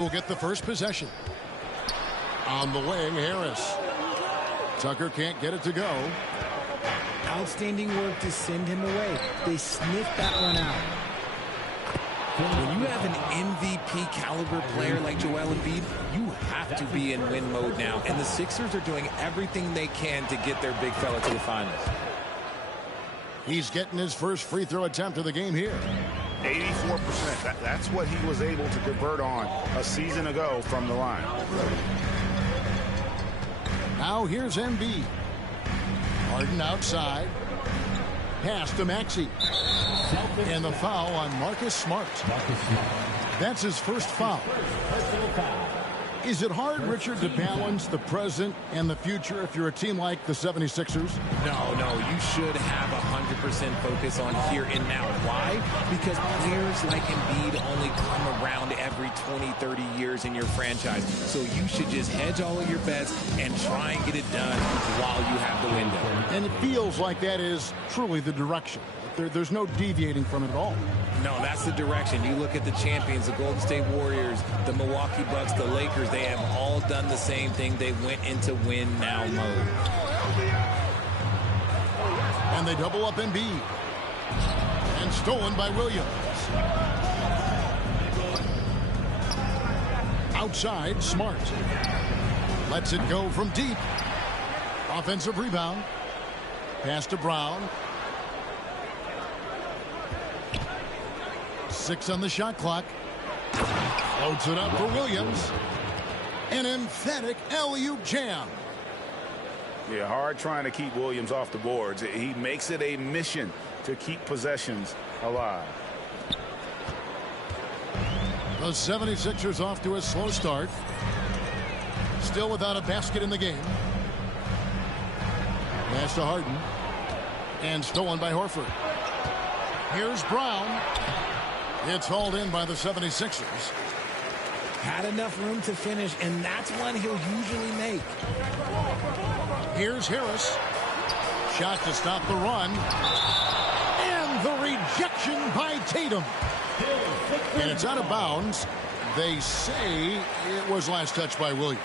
will get the first possession. On the wing, Harris. Tucker can't get it to go. Outstanding work to send him away. They sniffed that one out. When you have an MVP caliber player like Joel Embiid, you have to be in win mode now. And the Sixers are doing everything they can to get their big fella to the finals. He's getting his first free throw attempt of the game here. 84%. That's what he was able to convert on a season ago from the line. Now here's Embiid. Harden outside. Pass to Maxey. And the foul on Marcus Smart. That's his first foul. Is it hard, Richard, to balance the present and the future if you're a team like the 76ers? No, you should have 100% focus on here and now. Why? Because players like Embiid only come around every 20, 30 years in your franchise. So you should just hedge all of your bets and try and get it done while you have the window. And it feels like that is truly the direction. There's no deviating from it at all. No, that's the direction. You look at the champions, the Golden State Warriors, the Milwaukee Bucks, the Lakers. They have all done the same thing. They went into win-now mode. And they double up Embiid. And stolen by Williams. Outside, Smart. Lets it go from deep. Offensive rebound. Pass to Brown. 6 on the shot clock. Floats it up for Williams. An emphatic alley-oop jam. Yeah, hard trying to keep Williams off the boards. He makes it a mission to keep possessions alive. The 76ers off to a slow start. Still without a basket in the game. Pass to Harden. And stolen by Horford. Here's Brown. It's hauled in by the 76ers. Had enough room to finish, and that's one he'll usually make. Here's Harris. Shot to stop the run. And the rejection by Tatum. And it's out of bounds. They say it was last touched by Williams.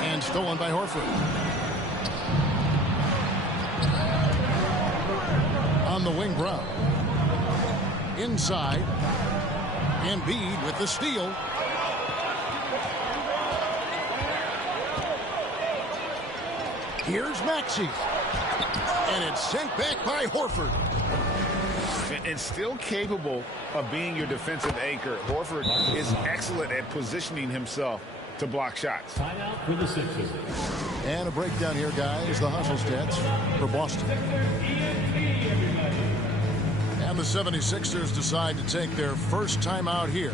And stolen by Horford. On the wing, Brown. Inside. Embiid with the steal. Here's Maxey. And it's sent back by Horford. And still capable of being your defensive anchor. Horford is excellent at positioning himself to block shots. Timeout for the Sixers. And a breakdown here, guys. The hustle stats for Boston. And the 76ers decide to take their first time out here.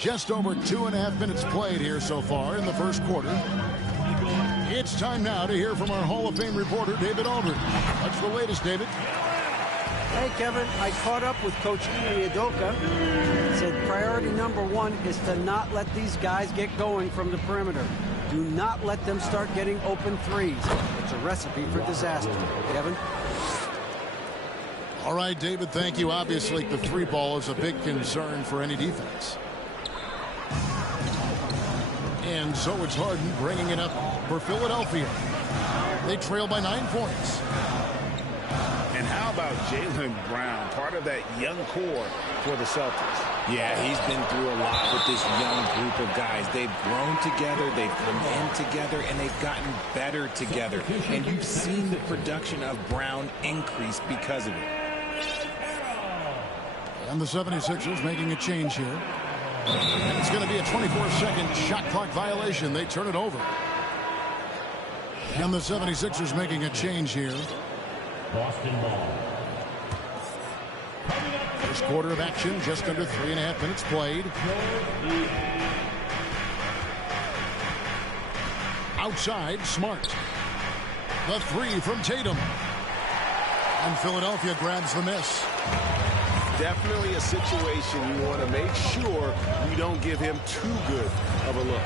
Just over 2.5 minutes played here so far in the first quarter. It's time now to hear from our Hall of Fame reporter, David Aldridge. What's the latest, David? Hey, Kevin, I caught up with Coach Ime Udoka. Said priority number one is to not let these guys get going from the perimeter. Do not let them start getting open threes. It's a recipe for disaster. Kevin? All right, David, thank you. Obviously, the three ball is a big concern for any defense. And so it's Harden bringing it up for Philadelphia. They trail by 9 points. And how about Jaylen Brown, part of that young core for the Celtics? Yeah, he's been through a lot with this young group of guys. They've grown together, they've come in together, and they've gotten better together. And you've seen the production of Brown increase because of it. And the 76ers making a change here. And it's going to be a 24-second shot clock violation. They turn it over. And the 76ers making a change here. Boston ball. First quarter of action, just under 3.5 minutes played. Outside, Smart. The three from Tatum. And Philadelphia grabs the miss. Definitely a situation you want to make sure you don't give him too good of a look.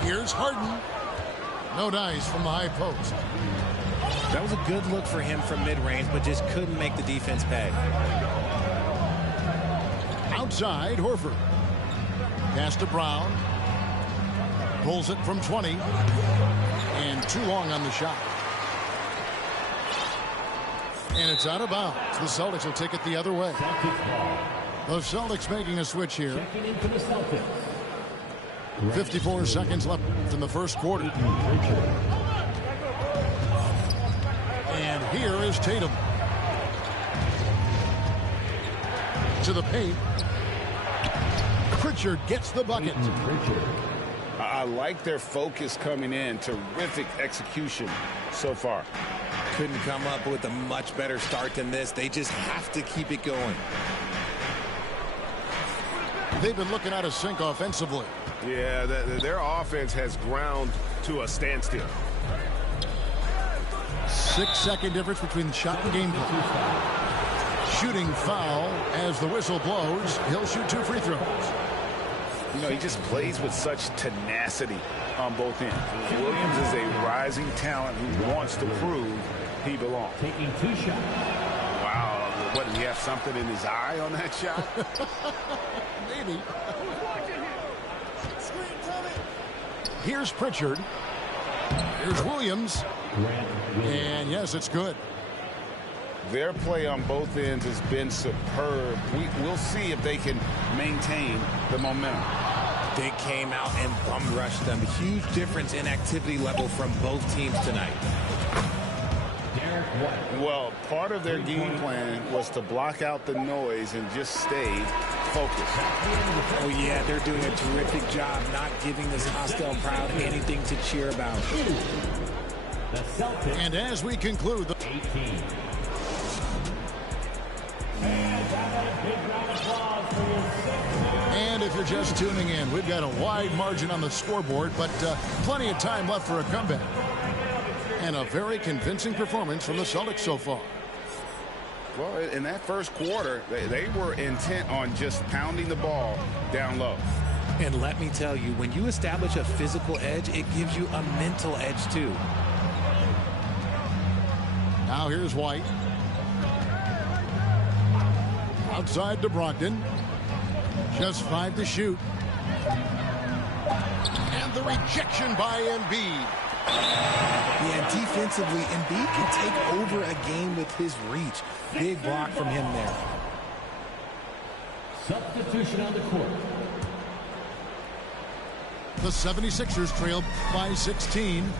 Here's Harden. No dice from the high post. That was a good look for him from mid-range, but just couldn't make the defense pay. Outside, Horford. Pass to Brown. Pulls it from 20. And too long on the shot. And it's out of bounds. The Celtics will take it the other way. The Celtics making a switch here. Checking into the Celtics. 54 seconds left in the first quarter. And here is Tatum. To the paint. Pritchard gets the bucket. I like their focus coming in. Terrific execution so far. Couldn't come up with a much better start than this. They just have to keep it going. They've been looking out of sync offensively. Yeah, their offense has ground to a standstill. 6-second difference between shot and game clock. Shooting foul as the whistle blows. He'll shoot 2 free throws. You know, he just plays with such tenacity on both ends. Williams is a rising talent who wants to prove he belongs. Taking 2 shots. Wow, what, did he have something in his eye on that shot? Maybe. Here's Pritchard. Here's Williams. And yes, it's good. Their play on both ends has been superb. We'll see if they can maintain the momentum. They came out and bum rushed them. Huge difference in activity level from both teams tonight. Well, part of their game plan was to block out the noise and just stay focused. Oh, yeah, they're doing a terrific job not giving this hostile crowd anything to cheer about. The Celtics. And as we conclude the 18. And if you're just tuning in, we've got a wide margin on the scoreboard, but plenty of time left for a comeback. And a very convincing performance from the Celtics so far. Well, in that first quarter, they were intent on just pounding the ball down low. And let me tell you, when you establish a physical edge, it gives you a mental edge too. Now here's White. Outside to Brogdon. Just 5 to shoot. And the rejection by Embiid. Yeah, defensively, Embiid can take over a game with his reach. Big block from him there. Substitution on the court. The 76ers trailed by 16.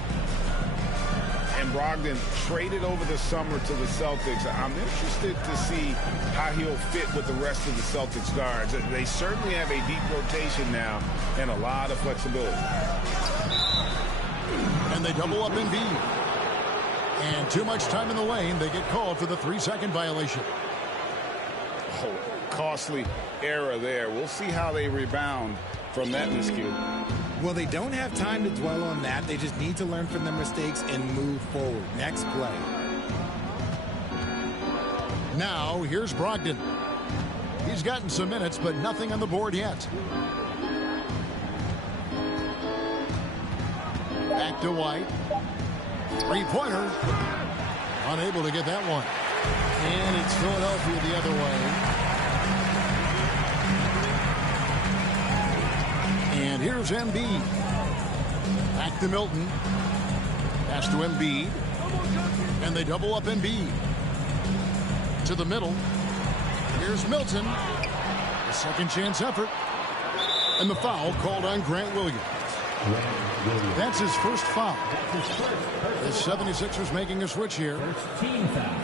And Brogdon traded over the summer to the Celtics. I'm interested to see how he'll fit with the rest of the Celtics guards. They certainly have a deep rotation now and a lot of flexibility. And they double up Embiid. And too much time in the lane. They get called for the 3-second violation. Oh, costly error there. We'll see how they rebound from that miscue. Well, they don't have time to dwell on that. They just need to learn from their mistakes and move forward. Next play. Now, here's Brogdon. He's gotten some minutes, but nothing on the board yet. Back to White. 3-pointer. Unable to get that one. And it's Philadelphia the other way. And here's Embiid. Back to Milton. Pass to Embiid. And they double up Embiid. To the middle. Here's Milton. A second chance effort. And the foul called on Grant Williams. That's his first foul. The 76ers making a switch here. First team foul.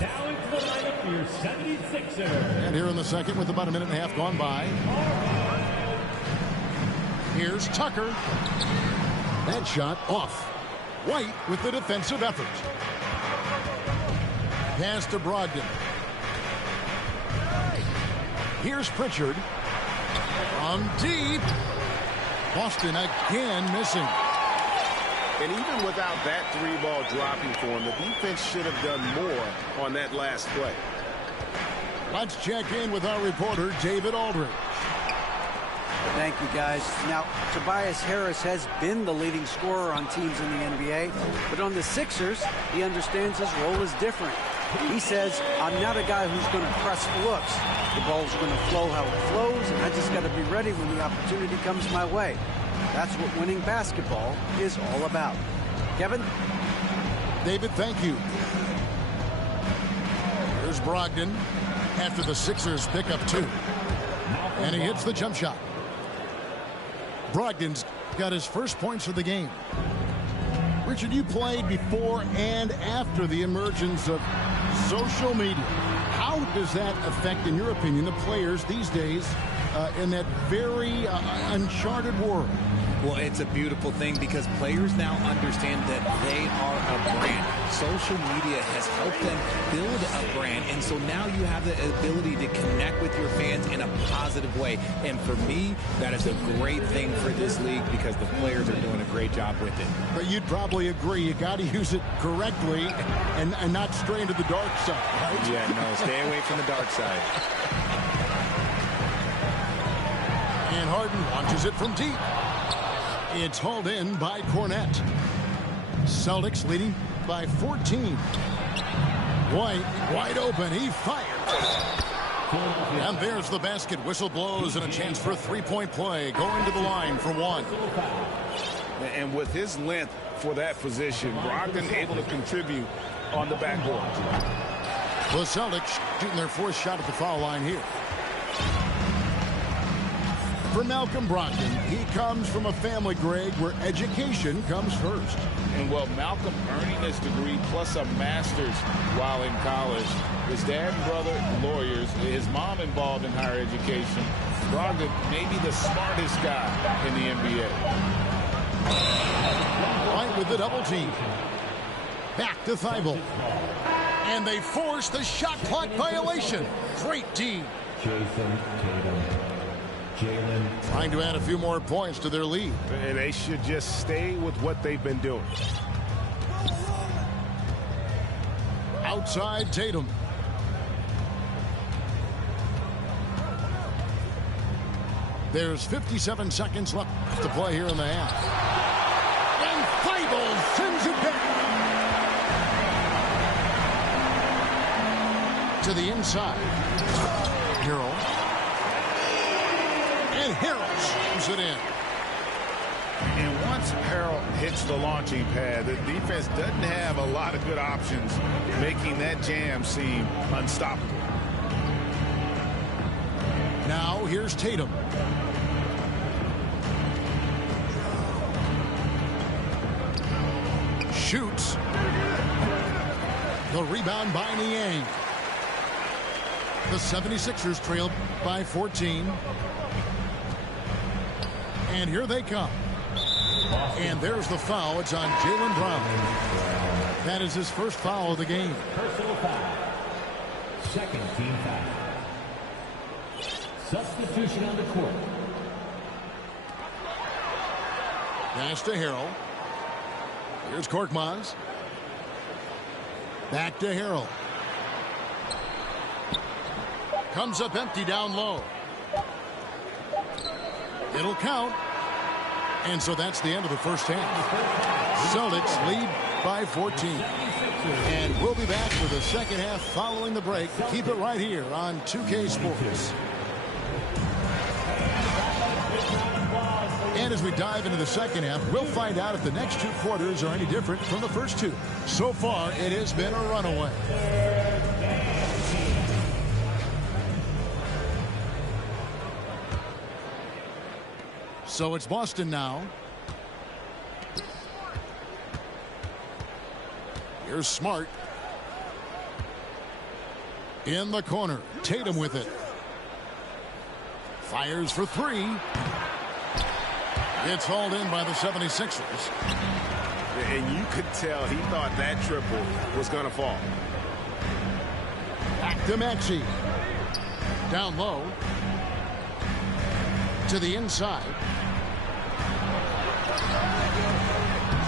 Now into the lineup for your 76ers. And here in the second with about a minute and a half gone by. Here's Tucker. That shot off. White with the defensive effort. Pass to Brogdon. Here's Pritchard. From deep. Boston again missing. And even without that three ball dropping for him, the defense should have done more on that last play. Let's check in with our reporter, David Aldridge. Thank you, guys. Now, Tobias Harris has been the leading scorer on teams in the NBA, but on the Sixers, he understands his role is different. He says, I'm not a guy who's going to press for looks. The ball's going to flow how it flows, and I just got to be ready when the opportunity comes my way. That's what winning basketball is all about. Kevin? David, thank you. Here's Brogdon after the Sixers pick up two. And he hits the jump shot. Brogdon's got his first points of the game. Richard, you played before and after the emergence of social media. How does that affect, in your opinion, the players these days in that very uncharted world? Well, it's a beautiful thing because players now understand that they are a brand. Social media has helped them build a brand, and so now you have the ability to connect with your fans in a positive way. And for me, that is a great thing for this league because the players are doing a great job with it. But you'd probably agree you got to use it correctly and not stray into the dark side, right? Yeah, no, stay away from the dark side. And Harden launches it from deep. It's hauled in by Cornette. Celtics leading by 14. White wide open. He fires. And there's the basket. Whistle blows and a chance for a three-point play. Going to the line for one. And with his length for that position, Brogdon able to contribute on the backboard. The Celtics shooting their fourth shot at the foul line here. For Malcolm Brogdon, he comes from a family, Greg, where education comes first. And well, Malcolm earning his degree plus a master's while in college. His dad and brother, lawyers. His mom involved in higher education. Brogdon may be the smartest guy in the NBA. White with the double team. Back to Thibault. And they force the shot clock violation. Great D. Jason Tatum. Jalen. Trying to add a few more points to their lead. And they should just stay with what they've been doing. Outside Tatum. There's 57 seconds left to play here in the half. And Thibault sends it back to the inside. Harrell. And Harrell slams it in. And once Harrell hits the launching pad, the defense doesn't have a lot of good options, making that jam seem unstoppable. Now here's Tatum. Shoots. The rebound by Niang. The 76ers trail by 14. And here they come. And there's the foul. It's on Jaylen Brown. That is his first foul of the game. Personal foul. Second team foul. Substitution on the court. Pass to Harrell. Here's Korkmaz. Back to Harrell. Comes up empty down low. It'll count. And so that's the end of the first half. Celtics lead by 14. And we'll be back with the second half following the break. Keep it right here on 2K Sports. And as we dive into the second half, we'll find out if the next two quarters are any different from the first two. So far, it has been a runaway. So it's Boston now. Here's Smart. In the corner. Tatum with it. Fires for three. It's hauled in by the 76ers. And you could tell he thought that triple was going to fall. Back to Maxey. Down low. To the inside.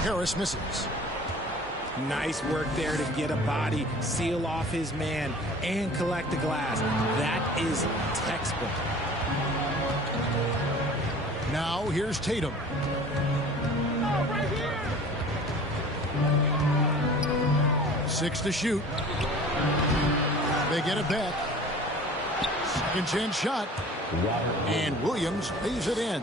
Harris misses. Nice work there to get a body, seal off his man, and collect the glass. That is textbook. Now here's Tatum. Six to shoot. They get it back. Second chance shot. And Williams lays it in.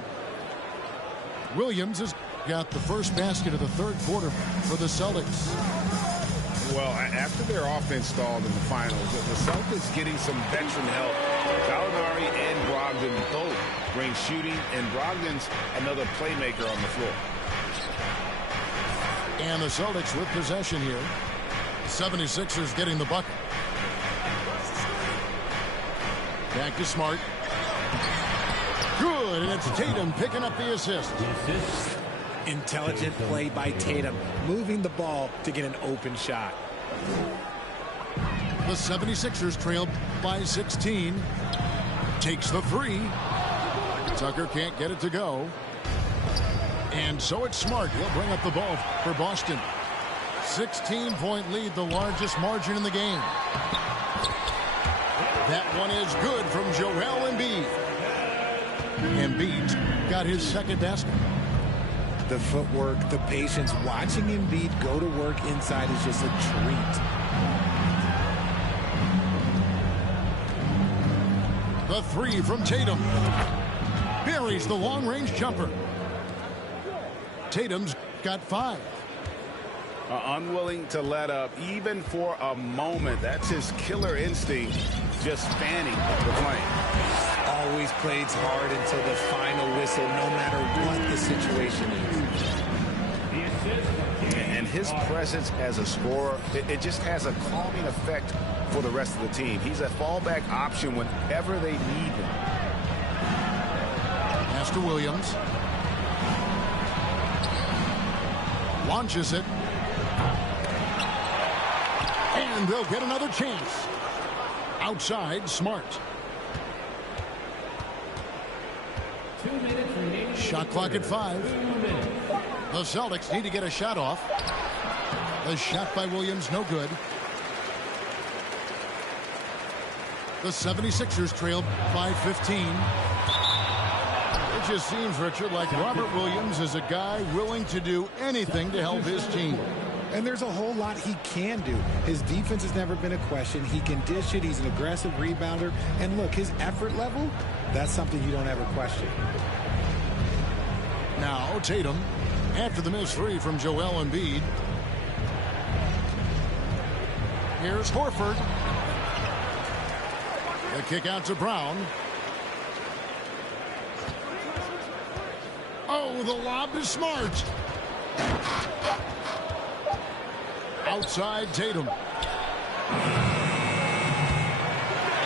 Williams has got the first basket of the third quarter for the Celtics. Well, after their offense stalled in the finals, the Celtics getting some veteran help. Gallinari and Brogdon both bring shooting, and Brogdon's another playmaker on the floor. And the Celtics with possession here. 76ers getting the bucket. Back to Smart. Good, and it's Tatum picking up the assist. Intelligent play by Tatum, moving the ball to get an open shot. The 76ers trail by 16. Takes the three. Tucker can't get it to go. And so it's Smart. He'll bring up the ball for Boston. 16-point lead, the largest margin in the game. That one is good from Joel Embiid. Embiid's got his second basket. The footwork, the patience, watching Embiid go to work inside is just a treat. The three from Tatum. Buries the long-range jumper. Tatum's got 5. Unwilling to let up even for a moment. That's his killer instinct, just fanning the flame. Always plays hard until the final whistle, no matter what the situation is. And his presence as a scorer, it just has a calming effect for the rest of the team. He's a fallback option whenever they need him. Pass to Williams. Launches it. And they'll get another chance. Outside, Smart. Shot clock at 5. The Celtics need to get a shot off. The shot by Williams, no good. The 76ers trailed by 15. It just seems, Richard, like Robert Williams is a guy willing to do anything to help his team. And there's a whole lot he can do. His defense has never been a question. He can dish it. He's an aggressive rebounder. And look, his effort level, that's something you don't ever question. Now Tatum, after the missed three from Joel Embiid. Here's Horford. The kick out to Brown. Oh, the lob is Smart. Outside Tatum.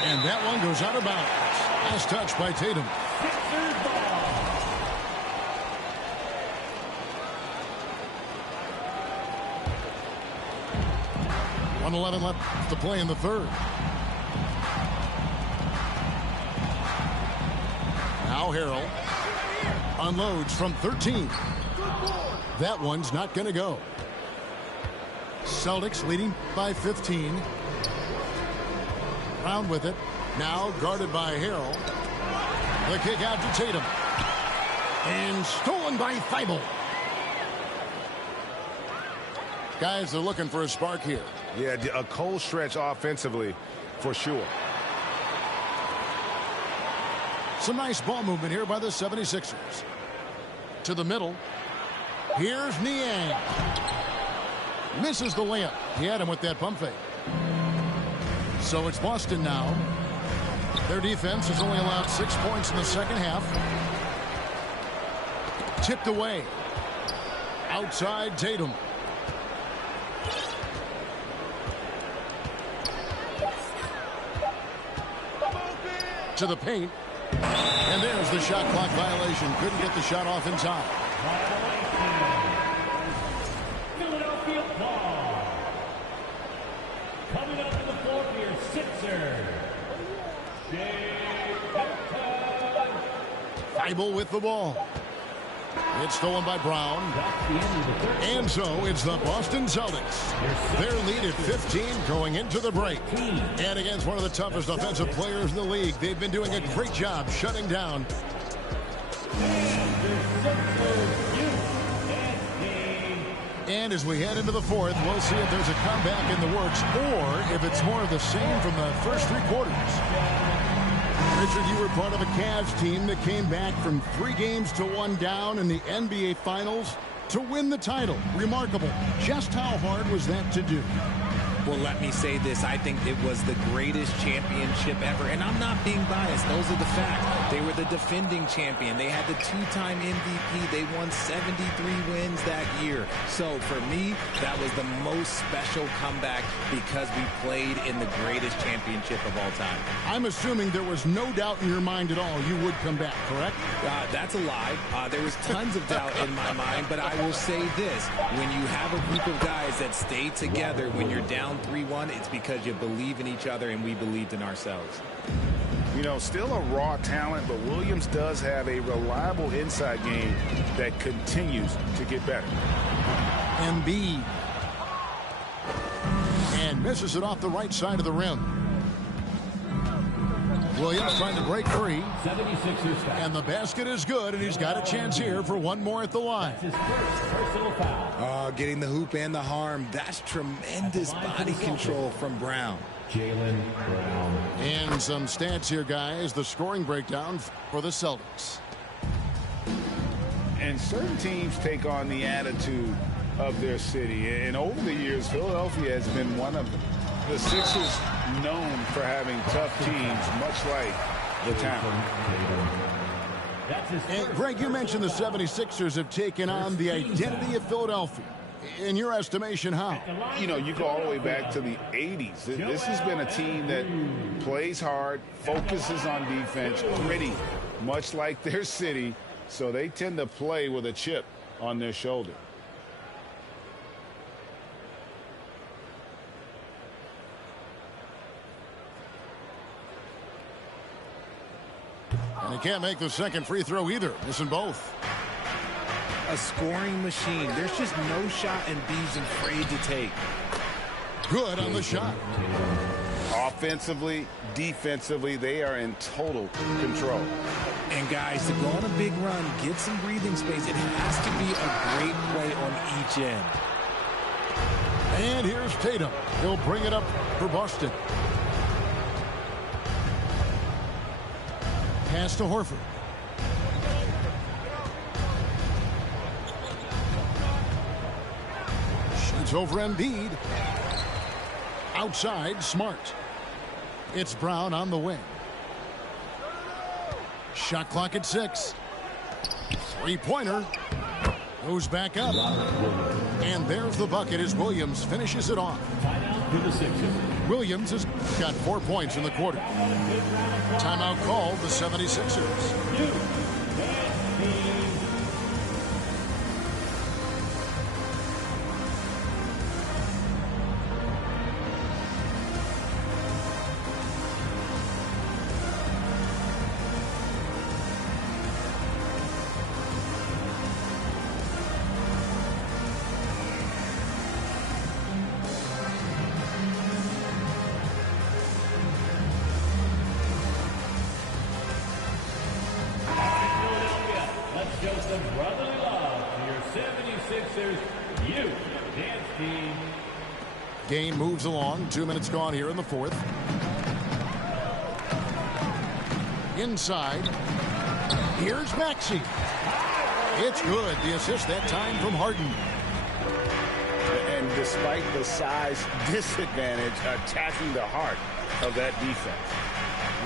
And that one goes out of bounds. Last touch by Tatum. .11 left to play in the third. Now Harrell unloads from 13. That one's not going to go. Celtics leading by 15. Brown with it. Now guarded by Harrell. The kick out to Tatum. And stolen by Thibault. Guys are looking for a spark here. Yeah, a cold stretch offensively for sure. Some nice ball movement here by the 76ers. To the middle. Here's Niang. Misses the layup. He had him with that pump fake. So it's Boston now. Their defense has only allowed 6 points in the second half. Tipped away. Outside Tatum. To the paint. And there's the shot clock violation. Couldn't get the shot off in time. Philadelphia ball. Coming up to the floor for your Sixers. Thibault with the ball. It's stolen by Brown. And so it's the Boston Celtics. Their lead at 15 going into the break. And against one of the toughest offensive players in the league, they've been doing a great job shutting down. And as we head into the fourth, we'll see if there's a comeback in the works or if it's more of the same from the first 3 quarters. Richard, you were part of a Cavs team that came back from 3 games to 1 down in the NBA Finals to win the title. Remarkable. Just how hard was that to do? Well, let me say this. I think it was the greatest championship ever. And I'm not being biased. Those are the facts. They were the defending champion. They had the 2-time MVP. They won 73 wins that year. So for me, that was the most special comeback because we played in the greatest championship of all time. I'm assuming there was no doubt in your mind at all you would come back, correct? That's a lie. There was tons of doubt in my mind, but I will say this. When you have a group of guys that stay together when you're down 3-1, it's because you believe in each other and we believed in ourselves. You know, still a raw talent, but Williams does have a reliable inside game that continues to get better. Embiid. And misses it off the right side of the rim. Williams trying to break free. 76ers foul. And the basket is good, and he's got a chance here for one more at the line. His first personal foul. Getting the hoop and the harm. That's tremendous body control from Brown. Jaylen Brown. And some stats here, guys. The scoring breakdown for the Celtics. And certain teams take on the attitude of their city. And over the years, Philadelphia has been one of the Sixers known for having tough teams, much like the town. And Greg, you mentioned the 76ers have taken on the identity of Philadelphia. In your estimation, how? You know, you go all the way back to the 80s. This has been a team that plays hard, focuses on defense, gritty, much like their city. So they tend to play with a chip on their shoulder. And he can't make the second free throw either. Missing both. A scoring machine. There's just no shot Embiid's afraid to take. Good on the shot. Offensively, defensively, they are in total control. And guys, to go on a big run, get some breathing space, it has to be a great play on each end. And here's Tatum. He'll bring it up for Boston. Pass to Horford. Shoots over Embiid. Outside, Smart. It's Brown on the wing. Shot clock at 6. Three-pointer. Goes back up. And there's the bucket as Williams finishes it off. Williams has got 4 points in the quarter. Timeout called the 76ers. Game moves along. 2 minutes gone here in the fourth. Inside. Here's Maxey. It's good. The assist that time from Harden. And despite the size disadvantage, attacking the heart of that defense.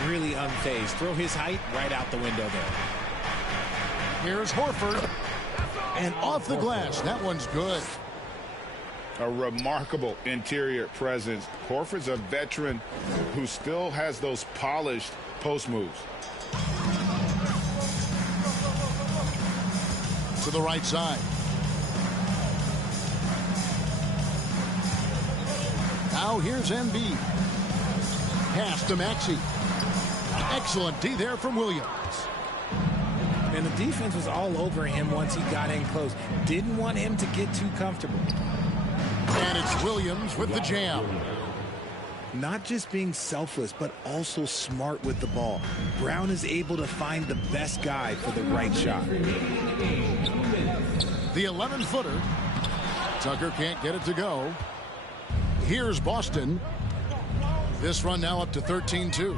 Really unfazed. Throw his height right out the window there. Here's Horford. And off the glass. That one's good. A remarkable interior presence. Horford's a veteran who still has those polished post moves. To the right side. Now here's Embiid. Pass to Maxey. Excellent D there from Williams. And the defense was all over him once he got in close. Didn't want him to get too comfortable. And it's Williams with the jam. Not just being selfless, but also smart with the ball. Brown is able to find the best guy for the right shot. The 11-footer. Tucker can't get it to go. Here's Boston. This run now up to 13-2.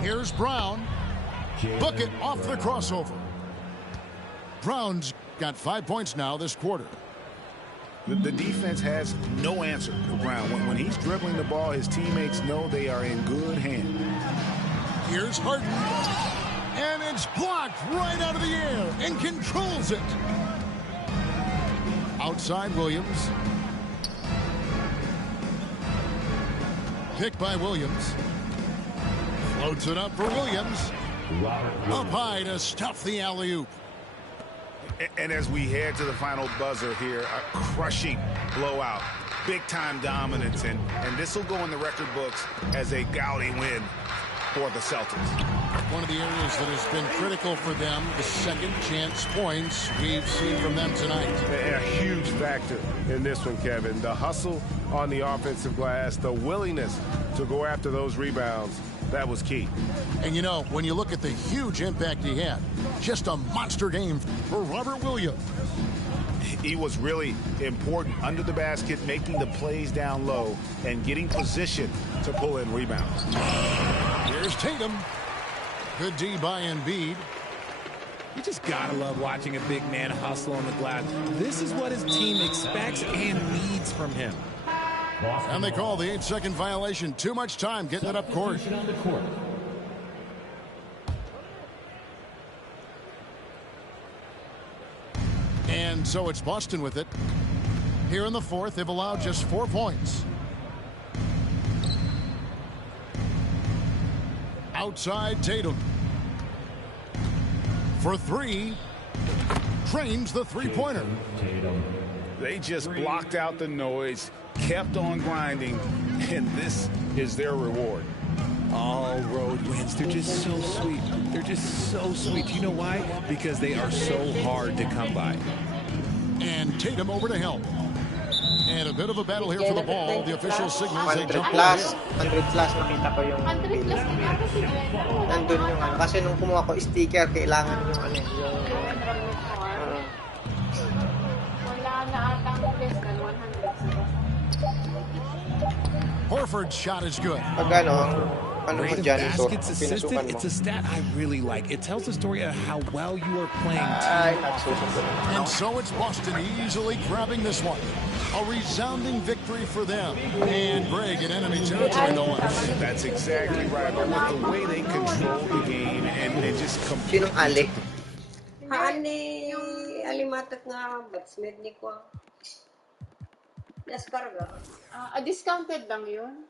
Here's Brown. Book it off the crossover. Brown's got 5 points now this quarter. The defense has no answer for Brown. When he's dribbling the ball, his teammates know they are in good hands. Here's Harden. And it's blocked right out of the air and controls it. Outside Williams. Picked by Williams. Floats it up for Williams. Up high to stuff the alley-oop. And as we head to the final buzzer here, a crushing blowout, big-time dominance, and this will go in the record books as a gaudy win for the Celtics. One of the areas that has been critical for them, the second chance points we've seen from them tonight. A huge factor in this one, Kevin. The hustle on the offensive glass, the willingness to go after those rebounds, that was key. And you know, when you look at the huge impact he had, just a monster game for Robert Williams. He was really important under the basket, making the plays down low and getting position to pull in rebounds. Here's Tatum. Good D by Embiid. You just gotta love watching a big man hustle on the glass. This is what his team expects and needs from him. And they call the 8-second violation. Too much time getting it up court. And so it's Boston with it. Here in the fourth, they've allowed just 4 points. Outside Tatum. For three. Trains the three-pointer. They just blocked out the noise, kept on grinding, and this is their reward. All road wins. They're just so sweet. They're just so sweet. You know why? Because they are so hard to come by. And Tatum over to help. And a bit of a battle here for the ball. The official signals they jump 100 plus nakita ko yung bill. Nandun yung ano. Kasi nung kumuha ko sticker, kailangan yung ano yung... Wala na atang fiscal 100. Horford's shot is good. Pag ano mo dyan, baskets assisted, it's a stat I really like. It tells the story of how well you are playing. And so it's Boston easily grabbing this one. A resounding victory for them. And Greg in enemy territory, no less. That's exactly right. But with the way they control the game and just completely... Sinong Ali? Haani alimatak nga batsmed ni ko. Descarga. Discounted lang yun.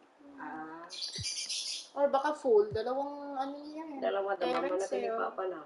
Or baka full. Dalawang ano yan. Dalawa naman na Parents ni Papa na.